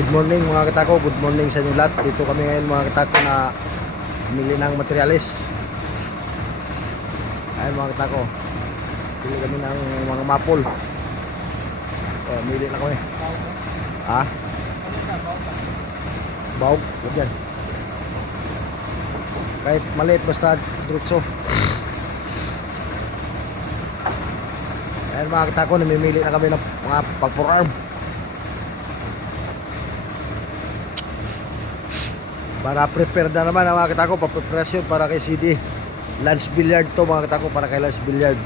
Good morning mga katako, good morning sa inyo lahat. Dito kami ngayon mga katako na pumili ng materialis. Ayun mga katako, pili kami ng mga mapol. Mili na kami. Ha? Baog, yan. Kahit maliit basta drutso. Ayun mga katako, namimili na kami ng mga pag-forearm. Para prepare na naman ang mga katako, pa-preparation para kay CD. Lunch billiard to mga katako, para kay lunch billiard.